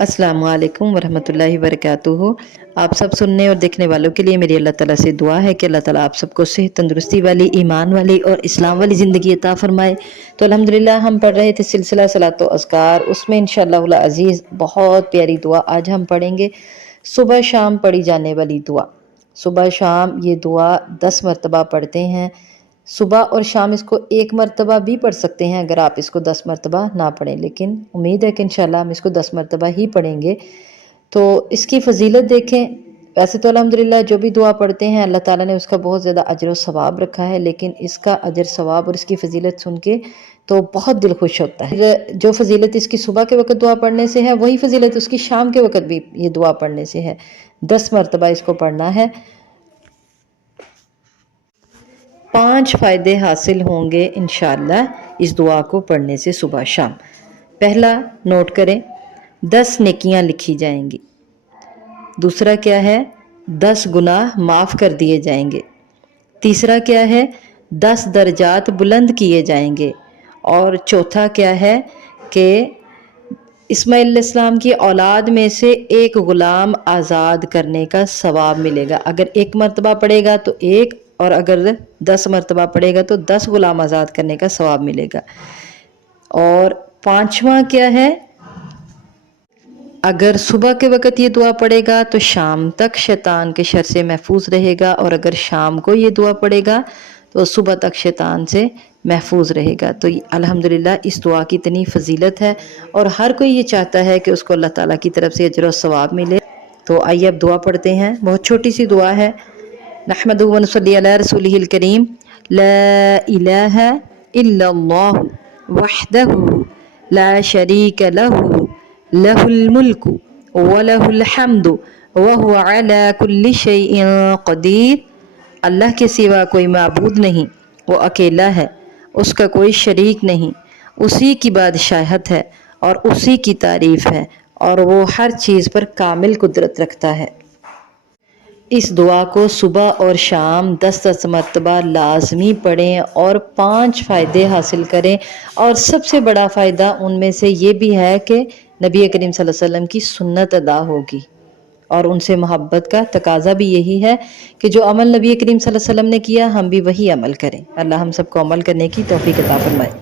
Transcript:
अस्सलामु अलैकुम वरहमतुल्लाहि वबरकातुहू। आप सब सुनने और देखने वालों के लिए मेरी अल्लाह ताला से दुआ है कि अल्लाह ताला आप सबको सेहत, तंदुरुस्ती वाली, ईमान वाली और इस्लाम वाली ज़िंदगी अता फरमाए। तो अल्हम्दुलिल्लाह हम पढ़ रहे थे सिलसिला सलातो अस्कार, उसमें इंशाअल्लाहुल अज़ीज़ बहुत प्यारी दुआ आज हम पढ़ेंगे। सुबह शाम पढ़ी जाने वाली दुआ। सुबह शाम ये दुआ 10 मरतबा पढ़ते हैं। सुबह और शाम इसको 1 मरतबा भी पढ़ सकते हैं अगर आप इसको 10 मरतबा ना पढ़ें, लेकिन उम्मीद है कि इंशाल्लाह हम इसको 10 मरतबा ही पढ़ेंगे। तो इसकी फ़जीलत देखें। वैसे तो अल्हम्दुलिल्लाह जो भी दुआ पढ़ते हैं अल्लाह ताला ने उसका बहुत ज़्यादा अजर व सवाब रखा है, लेकिन इसका अजर सवाब और इसकी फ़जीलत सुन के तो बहुत दिल खुश होता है। जो फ़जीलत इसकी सुबह के वक़्त दुआ पढ़ने से है, वही फ़जीलत उसकी शाम के वक़्त भी ये दुआ पढ़ने से है। 10 मरतबा इसको पढ़ना है। 5 फ़ायदे हासिल होंगे इंशाअल्लाह इस दुआ को पढ़ने से सुबह शाम। पहला नोट करें, 10 नेकियां लिखी जाएंगी। दूसरा क्या है, 10 गुनाह माफ़ कर दिए जाएंगे। तीसरा क्या है, 10 दर्जात बुलंद किए जाएंगे। और चौथा क्या है कि इस्माइल अलैहिस्सलाम की औलाद में से एक ग़ुलाम आज़ाद करने का सवाब मिलेगा। अगर 1 मरतबा पढ़ेगा तो 1, और अगर 10 मरतबा पढ़ेगा तो 10 ग़ुलाम आज़ाद करने का सवाब मिलेगा। और 5वां क्या है, अगर सुबह के वक़्त ये दुआ पढ़ेगा तो शाम तक शैतान के शर से महफूज रहेगा, और अगर शाम को ये दुआ पढ़ेगा तो सुबह तक शैतान से महफूज रहेगा। तो अल्हम्दुलिल्लाह इस दुआ की इतनी फ़जीलत है और हर कोई ये चाहता है कि उसको अल्लाह ताला की तरफ से अजर और सवाब मिले। तो आइए अब दुआ पढ़ते हैं। बहुत छोटी सी दुआ है। नहमदुहु व नसल्ली अला रसूलिहिल करीम। ला इलाहा इल्लल्लाहु वहदहु ला शरीक लहु लहुल मुल्कु व लहुल हम्दु व हुवा अला कुल्लि शैइन क़दीर। अल्लाह के सिवा कोई माबूद नहीं, वो अकेला है, उसका कोई शरीक नहीं, उसी की बादशाहत है और उसी की तारीफ़ है, और वो हर चीज़ पर कामिल कुदरत रखता है। इस दुआ को सुबह और शाम 10-10 मरतबा लाजमी पढ़ें और 5 फ़ायदे हासिल करें। और सबसे बड़ा फ़ायदा उनमें से ये भी है कि नबी करीम सल्लल्लाहु अलैहि वसल्लम की सुन्नत अदा होगी, और उनसे मोहब्बत का तकाजा भी यही है कि जो अमल नबी करीम सल्लल्लाहु अलैहि वसल्लम ने किया हम भी वही अमल करें। अल्लाह हम सबको अमल करने की तौफीक अता फरमाए।